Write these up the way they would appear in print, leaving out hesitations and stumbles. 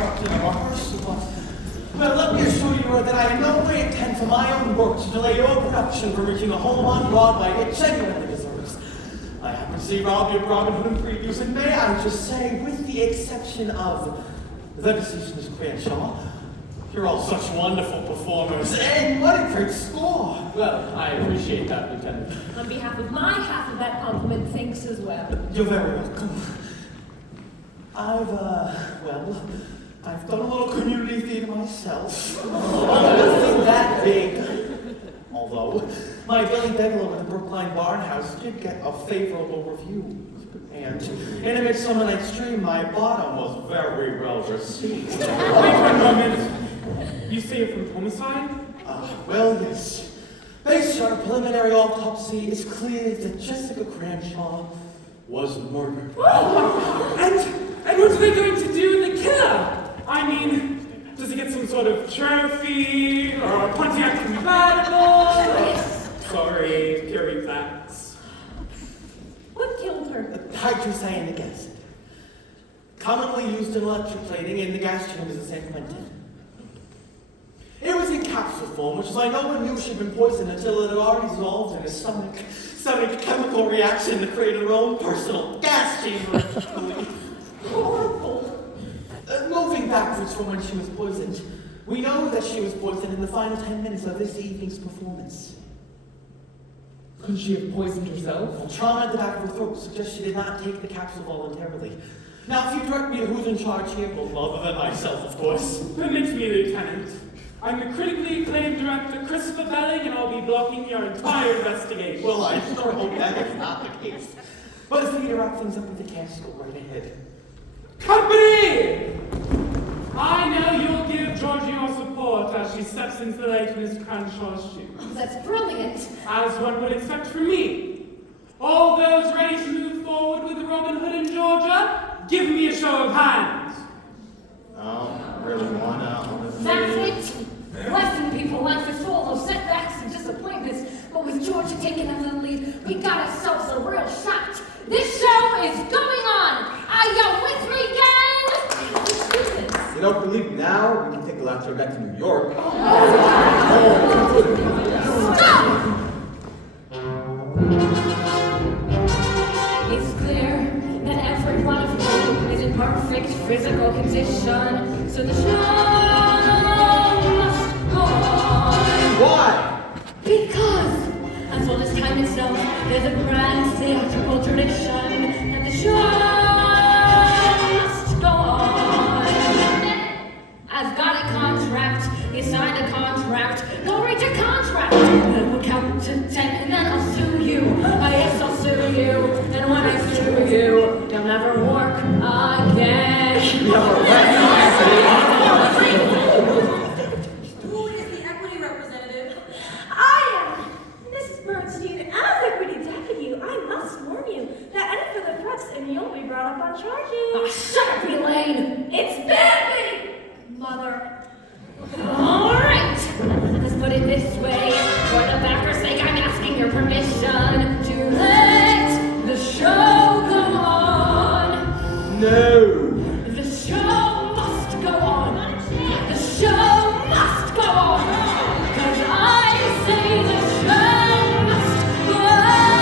interrupting your rehearsal. Well, let me assure you that I in no way intend for my own work to delay your production from reaching a home on Broadway it genuinely deserves. I happen to see Robin Hood in previews, and may I just say, with the exception of the deceased Crenshaw, you're all such wonderful performers, and what a great score! Well, I appreciate that, Lieutenant. On behalf of my half of that compliment, thanks as well. You're very welcome. I've done a little community theater myself. Nothing that big. Although, my Billy Bigelow in the Brookline Barnhouse did get a favorable review. And in A Midsummer Night's Dream, my bottom was very well received. Wait for a moment. You say you're from homicide? Well, yes. Based on a preliminary autopsy, it's clear that Jessica Cranshaw was murdered. And what are they going to do with the killer? I mean, does he get some sort of trophy or a Pontiac convertible? Sorry, pure facts. What killed her? Hydrocyanic acid. Commonly used in electroplating in the gas chambers of San Quentin. It was in capsule form, which is why no one knew she'd been poisoned until it had already dissolved in her stomach. Stomach chemical reaction to create her own personal gas chamber. Horrible. Moving backwards from when she was poisoned, we know that she was poisoned in the final 10 minutes of this evening's performance. Could she have poisoned herself? Well, trauma at the back of her throat suggests she did not take the capsule voluntarily. Now, if you direct me to who's in charge here, well, other than myself, of course. Permit me, Lieutenant. I'm the critically acclaimed director, Christopher Belling, and I'll be blocking your entire investigation. Well, I sure hope that is not the case. But if we need to wrap things up with the cast, go right ahead. Company! I know you'll give Georgie your support as she steps into the late Miss Cranshaw's shoes. That's brilliant. As one would expect from me. All those ready to move forward with Robin Hood in Georgia, give me a show of hands. I really wanna. That's it. Life in people's life is full of setbacks and disappointments, but with Georgia taking out the lead, we got ourselves a real shot. This show is going on. Are you with me, gang? You don't believe me now? We can take the last train back to New York. Stop! It's clear that every one of them is in perfect physical condition, so the show must go on. Why? Because, as well as time itself, there's a grand theatrical tradition that the show must go on. I've got a contract, you signed a contract, go read your contract. Then we'll count to 10 and then I'll sue you. Yes, I'll sue you. And when I sue you, you'll never work again. Who is the equity representative? I am Mrs. Bernstein. As equity deputy, I must warn you that any further threats and you'll be brought up on charges. Oh, shut up, Elaine! It's Bambi! Mother. All right, let's put it this way. For the backer's sake, I'm asking your permission to let the show go on. No. The show must go on. The show must go on. 'Cause I say the show must go on.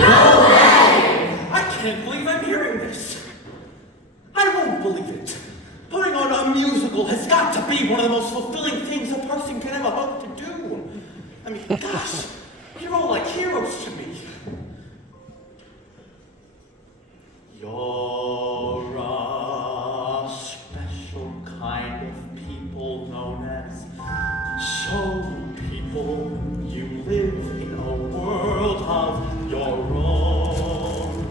No way! I can't believe I'm hearing this. I won't believe it. Putting on a musical has got to be one of the most fulfilling things a person can ever hope to do. I mean, gosh, you're all like heroes to me. You're a special kind of people known as show people. You live in a world of your own.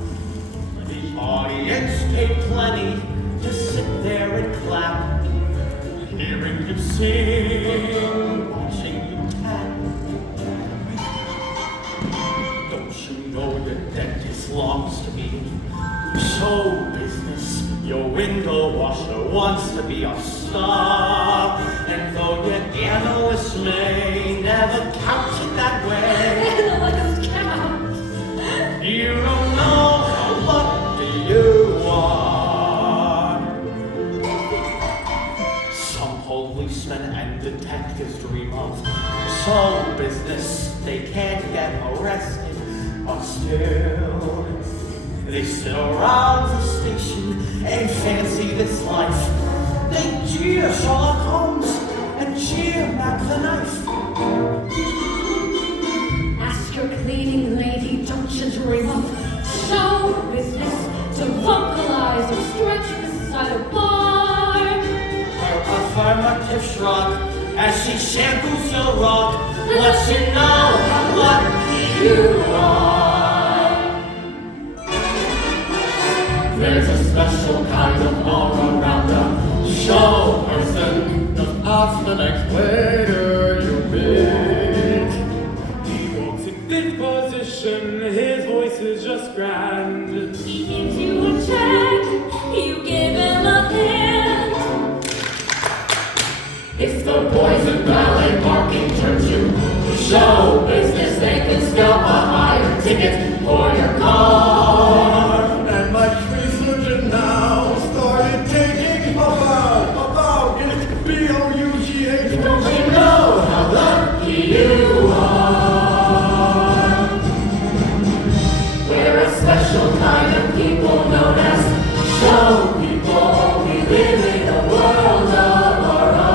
The audience paid plenty to sit there and clap, hearing you sing, watching you tap. Don't you know your dentist longs to be show business? Your window washer wants to be a star. And though your analyst may never count it that way, Analyst counts. you don't know how lucky you are. show business, they can't get arrested, but still they sit around the station and fancy this life. They cheer Sherlock Holmes and cheer Mac the Knife. Ask your cleaning lady, don't you dream of show business to vocalize or stretch beside a bar? Her affirmative shrug as she shampoos your rug lets you know how lucky you are. There's a special kind of all-arounder show person. Just ask the next waiter you meet. He walks in fifth position, his voice is just grand. He gives you a check, you give him a hand. If the boys in ballet parking turns you to show business, they can scalp a higher ticket for your car. And my tree surgeon now started taking a bow in B-O-U-G-H. Don't you know how lucky you are? We're a special kind of people known as show people. We live in a world of our own.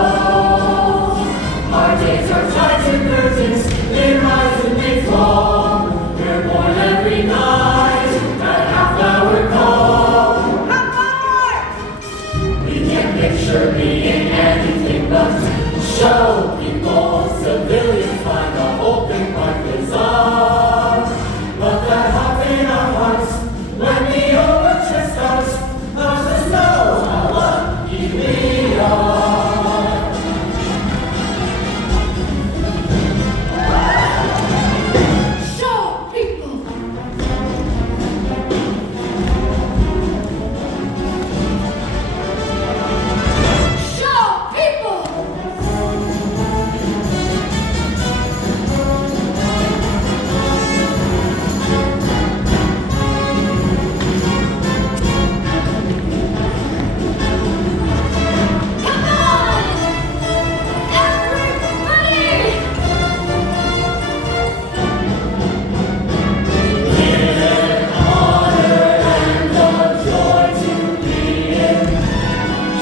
Our days are tides and curtains, they rise and they fall. We're born every night at half-hour call. We can't picture being anything but show people. Civilians find the whole thing quite bizarre. But that hop in our hearts when the overture starts lets us know how lucky we are. Show people! Show people! Come on! Everybody!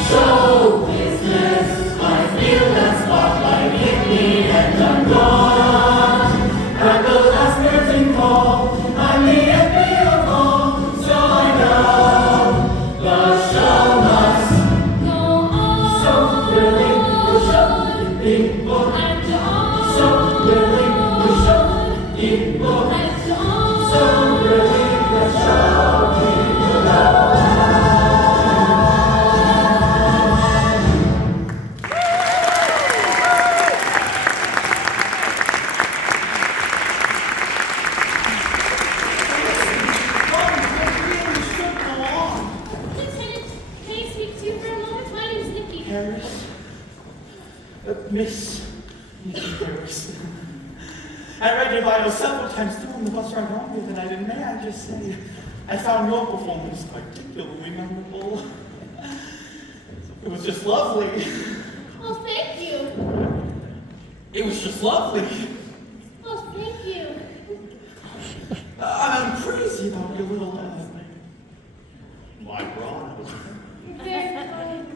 Show business, I feel that spotlight hit me and I'm gone. At the last curtain call, I'm the envy of all, so I know the show must Go on! so thrilling. The show people, And on! so thrilling. The show people, And on! so thrilling. The show people. Lieutenant, may I speak to you for a moment? My name's Nikki. Harris? Miss Nikki Harris. I read your bio several times during the bus ride home here tonight, and may I just say, I found your performance particularly memorable. It was just lovely. Oh, thank you. It was just lovely. Oh, thank you. I'm crazy about your little, vibrato. Very kind.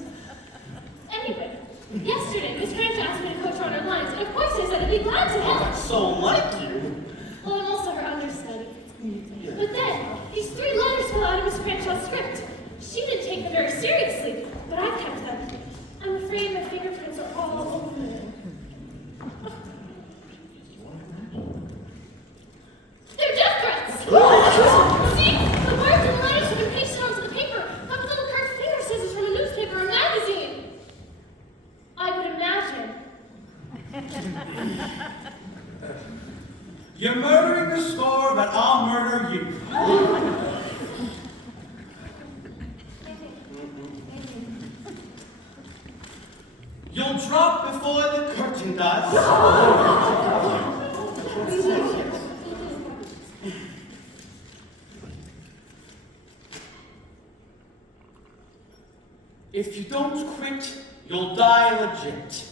Anyway, yesterday, Miss Grant asked me to coach on her lines, and of course I said I'd be glad to Oh, help. that's so like you. Well, I'm also her understudy. But then, these 3 letters fell out of Miss Cranshaw's script. She didn't take them very seriously, but I kept them. I'm afraid my fingerprints are all over them. They're death threats! See? The words and the letters have been pasted onto the paper, like little curved finger scissors from a newspaper or magazine. I would imagine. You're murdering the score, but I'll murder you. You'll drop before the curtain does. If you don't quit, you'll die legit.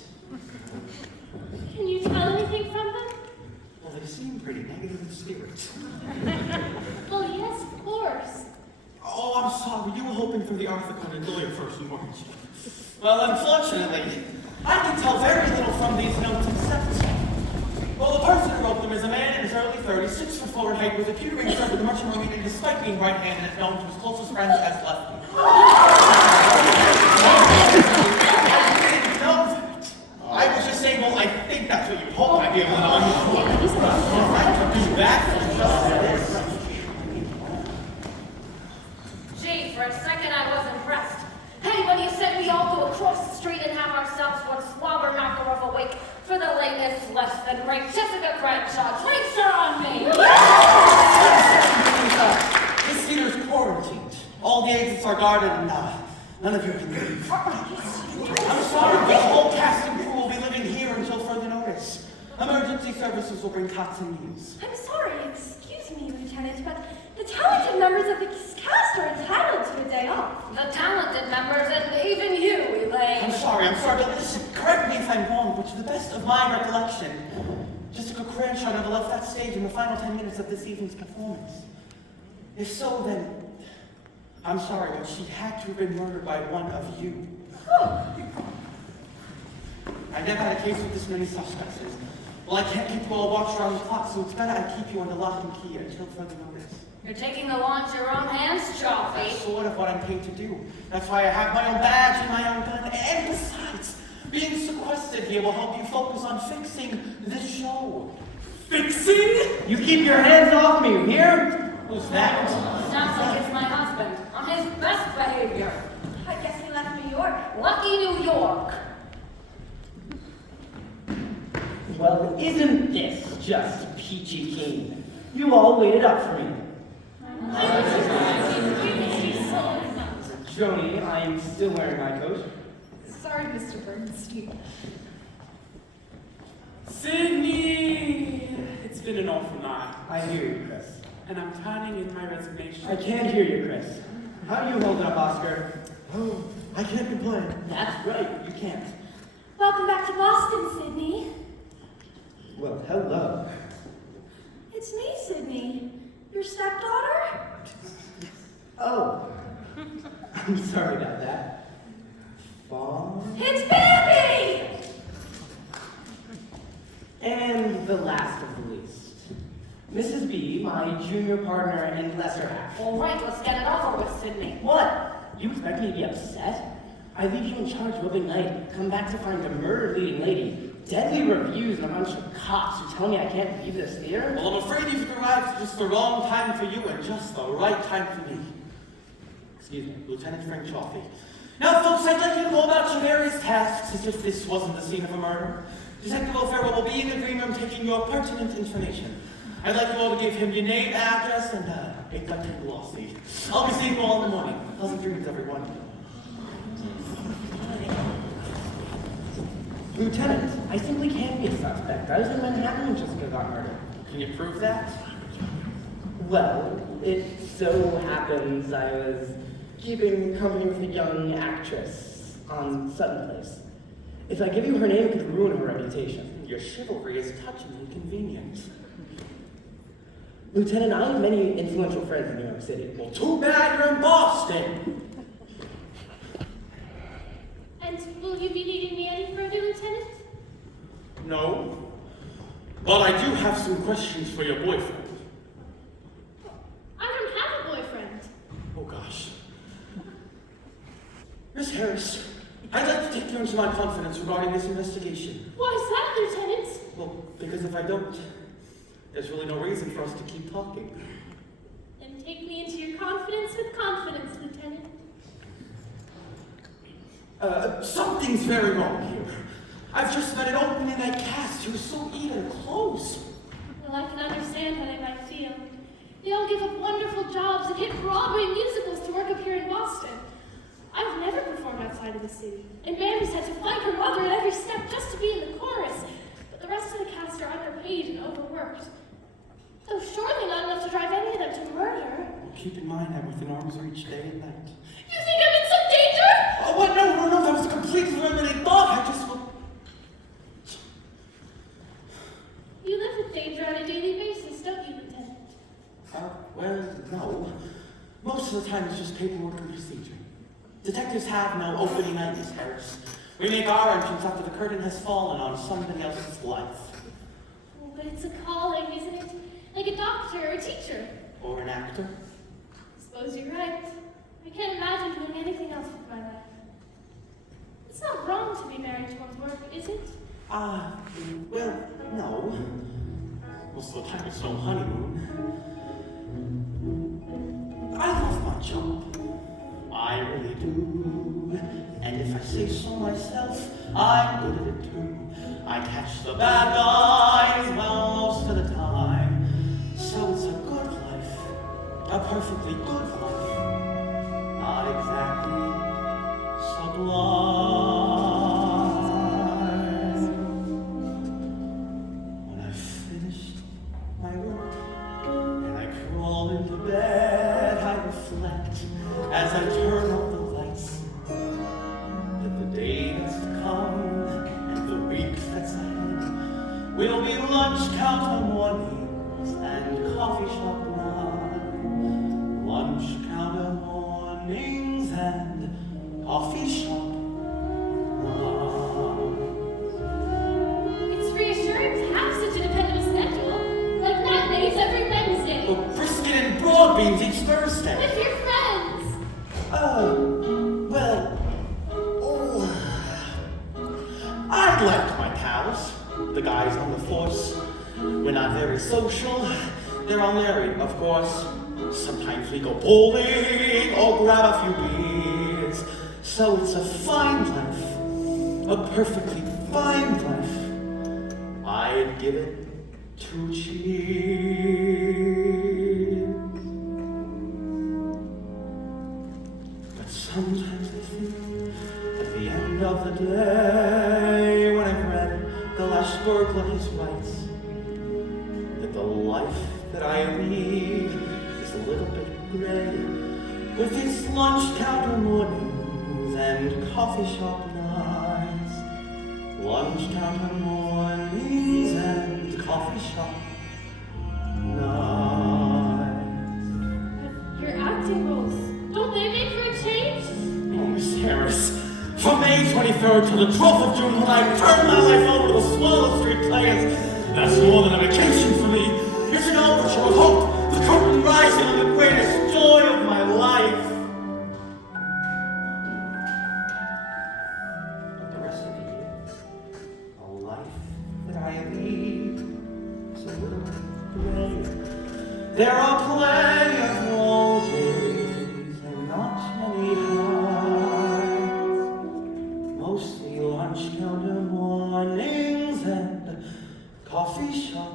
Can you tell anything from them? Well, they seem pretty negative in spirit. Well, yes, of course. Oh, I'm sorry. You were hoping for the Arthur Conan Doyle version, weren't you? Well, unfortunately, I can tell very little from these notes except... Well, the person who wrote them is a man in his early 30s, 6'4" in height, with a pewtering shirt with a merchant marine, and despite being right-handed, is known to his closest friends as lefty. I was just saying, well, I think that's what you hope I'd be able to know. I can do that. Gee, for a second I was impressed. Hey, when you said we all go across the street and have ourselves one slobber knocker of a week for the latest less than great Jessica Cranshaw, drinks are on me! This theater's quarantined. All the exits are guarded and none of you can leave. I'm sorry, but the whole cast and crew will be living here until further notice. Emergency services will bring cots and meals. I'm sorry, excuse me, Lieutenant, but the talented members of the cast are entitled to a day off. The talented members and even you, Elaine. I'm sorry, but listen, correct me if I'm wrong, but to the best of my recollection, Jessica Cranshaw never left that stage in the final 10 minutes of this evening's performance. If so, then, I'm sorry, but she had to have been murdered by one of you. I never had a case with this many suspects. Well, I can't keep you all watched around the clock, so it's better I keep you under lock and key until further notice. You're taking the law into your own hands, Joffrey. That's sort of what I'm paid to do. That's why I have my own badge and my own gun. And besides, being sequestered here will help you focus on fixing this show. Fixing? You keep your hands off me, you hear? Who's that? Sounds like it's my husband, on his best behavior. I guess he left New York. Lucky New York. Well, isn't this just peachy keen? You all waited up for me. Joni, I'm still wearing my coat. Sorry, Mr. Bernstein. Sydney! It's been an awful night, I hear you, Chris. and I'm turning in my resignation. I can't hear you, Chris. How you holding up, Oscar? Oh, I can't complain. That's right, you can't. Welcome back to Boston, Sydney. Well, hello. It's me, Sydney. Your stepdaughter? Oh. I'm sorry about that. Fawn? It's Bambi! And the last of the least. Mrs. B, my junior partner and lesser half. All right, let's get it over with, Sydney. What? You expect me to be upset? I leave you in charge of open night, come back to find a murder-leading lady, deadly reviews, and a bunch of cops who tell me I can't leave this theater? Well, I'm afraid you've arrived at just the wrong time for you and just the right time for me. Excuse me, Lieutenant Frank Chaffee. Now, folks, I'd like you to go about your various tasks as if this wasn't the scene of a murder. Detective O'Farrell will be in the green room taking your pertinent information. I'd like you all to give him your name, address, and a cut-in glossy. I'll be seeing you all in the morning. Pleasant dreams, everyone. Lieutenant, I simply can't be a suspect. I was in Manhattan when Jessica got murdered. Can you prove that? Well, it so happens I was keeping company with a young actress on Sutton Place. If I give you her name, it could ruin her reputation. Your chivalry is touchingly convenient. Lieutenant, I have many influential friends in New York City. Well, too bad you're in Boston. And will you be needing me any further, Lieutenant? No. But I do have some questions for your boyfriend. I don't have a boyfriend. Oh, gosh. Miss Harris, I'd like to take you into my confidence regarding this investigation. Why is that, Lieutenant? Well, because if I don't, there's really no reason for us to keep talking. Then take me into your confidence with confidence, Lieutenant. Something's very wrong here. I've just met an opening night cast who's so eager to close. Well, I can understand how they might feel. They all give up wonderful jobs and hit Broadway musicals to work up here in Boston. I've never performed outside of the city, and Bambi's had to fight her mother at every step just to be in the chorus. But the rest of the cast are underpaid and overworked. Though surely not enough to drive any of them to murder. Keep in mind I'm within arm's reach day and night. You think I'm in some danger? Oh, what? No, that was a completely limited thought. I just... standard order and procedure. Detectives have no opening night, Miss Harris. We make our entrance after the curtain has fallen on somebody else's life. Oh, but it's a calling, isn't it? Like a doctor or a teacher. Or an actor. I suppose you're right. I can't imagine doing anything else with my life. It's not wrong to be married to one's work, is it? Well, no. Most of the time it's no honeymoon. I love my job. I really do. And if I say so myself, I'm good at it too. I catch the bad guys, well, most of the time. So it's a good life. A perfectly good life. Not exactly sublime. When I've finished my work and I crawl into bed, I reflect as I turn off the lights that the day that's to come and the week that's ahead will be lunch counter mornings and coffee shop nights. Lunch counter mornings and coffee shop nights. It's reassuring to have such a dependable schedule. Like matinees every Wednesday. Or brisket and broad beans each Thursday. With your friends. I like my pals, the guys on the force. We're not very social. They're all married, of course. Sometimes we go bowling or grab a few beers. So it's a fine life, a perfectly fine life. I'd give it 2 cheers. But sometimes I think at the end of the day, when I've read the last word on his rights, that the life that I lead is a little bit gray, with its lunch counter mornings and coffee shop nights. Lunch counter mornings and coffee shop nights. Your acting roles, don't they make for a change? Oh, Miss Harris, from May 23rd to the 12th of June, when I turn my life over to the Swallow Street players, that's more than a vacation for me. It's an overture of hope, the curtain rising on the greatest joy of my life. But the rest of the year, a life that I lead is a little gray. There are plenty of long days and not many highs. Mostly lunch counter mornings and coffee shop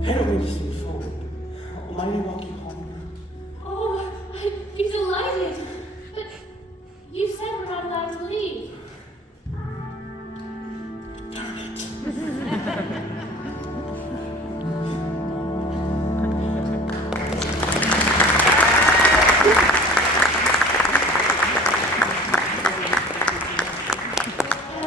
I don't mean to seem forward. Might I walk you home? Oh, I'd be delighted. But you said we're not allowed to leave. Darn it.